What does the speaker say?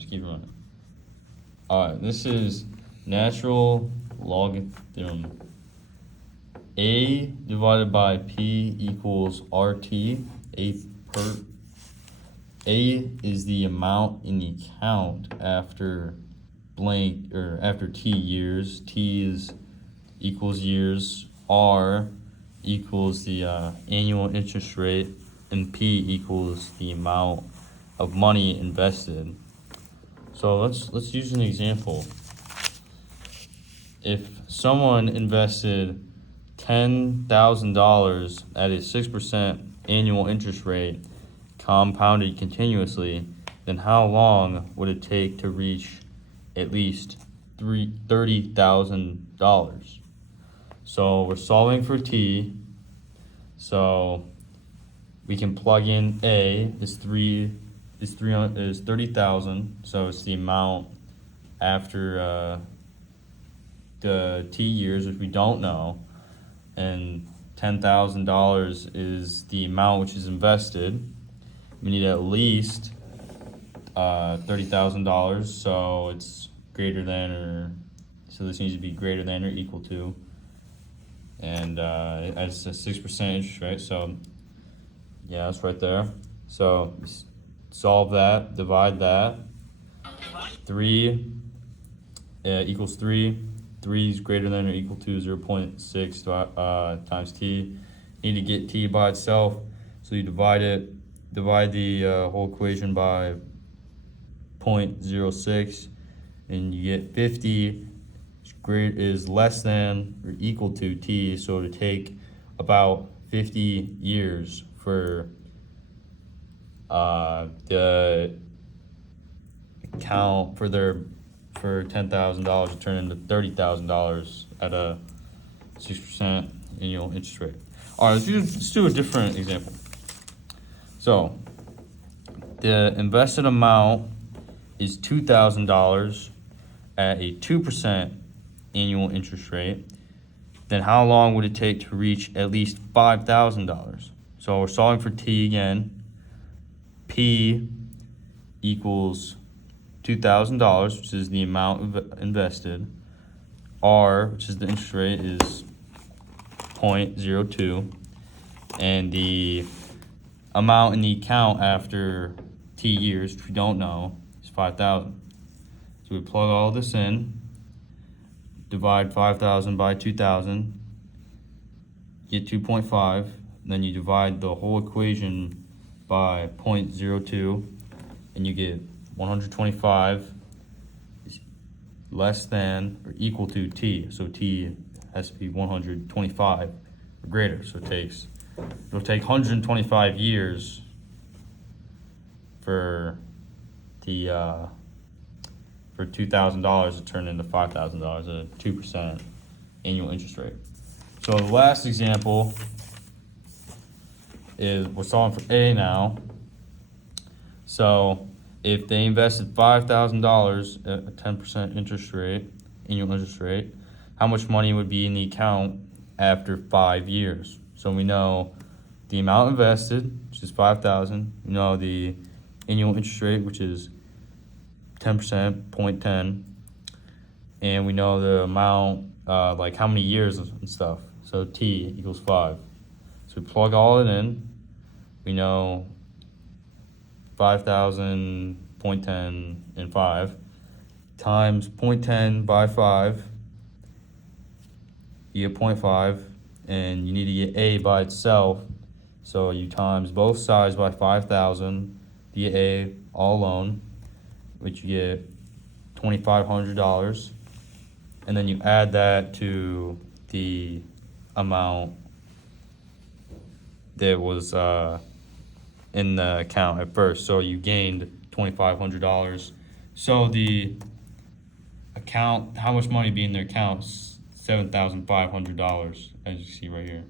just keep running. Alright, this is natural logarithm. A divided by P equals RT. A is the amount in the account after blank, or after T years. T is equals years. R equals the annual interest rate, and P equals the amount of money invested. So let's use an example. If someone invested $10,000 at a 6% annual interest rate, compounded continuously, then how long would it take to reach at least $30,000? So we're solving for T, so we can plug in A is 30,000, so it's the amount after the T years, which we don't know, and $10,000 is the amount which is invested. We need at least $30,000, so it's greater than, or so this needs to be greater than or equal to, and it's a 6% interest rate. So yeah, that's right there. So solve that, divide that. 3 equals 3. 3 is greater than or equal to 0.6 times T. You need to get T by itself, so you divide the whole equation by 0.06, and you get 50 is less than or equal to T, so it'll take about 50 years for the account for $10,000 to turn into $30,000 at a 6% annual interest rate. All right, let's do a different example. So the invested amount is $2,000 at a 2% annual interest rate. Then how long would it take to reach at least $5,000? So we're solving for T again. P equals $2,000, which is the amount invested. R, which is the interest rate, is 0.02, and the amount in the account after T years, which we don't know, is 5,000. So we plug all this in, divide 5,000 by 2,000, get 2.5, then you divide the whole equation by 0.02, and you get 125 is less than or equal to T. So T has to be 125 or greater. So it'll take 125 years for the for $2,000 to turn into $5,000 at a 2% annual interest rate. So the last example is we're solving for A now. So if they invested $5,000 at a 10% interest rate, annual interest rate, how much money would be in the account after 5 years? So we know the amount invested, which is 5,000. We know the annual interest rate, which is 10%, 0.10, and we know the amount, like how many years and stuff. So T equals 5. So we plug all it in. We know 5,000, 0.10, and 5 times 0.10 by 5. You get 0.5, and you need to get A by itself. So you times both sides by 5,000 to get A all alone, which you get $2,500, and then you add that to the amount that was in the account at first. So you gained $2,500. So the account, how much money be in their account? $7,500, as you see right here.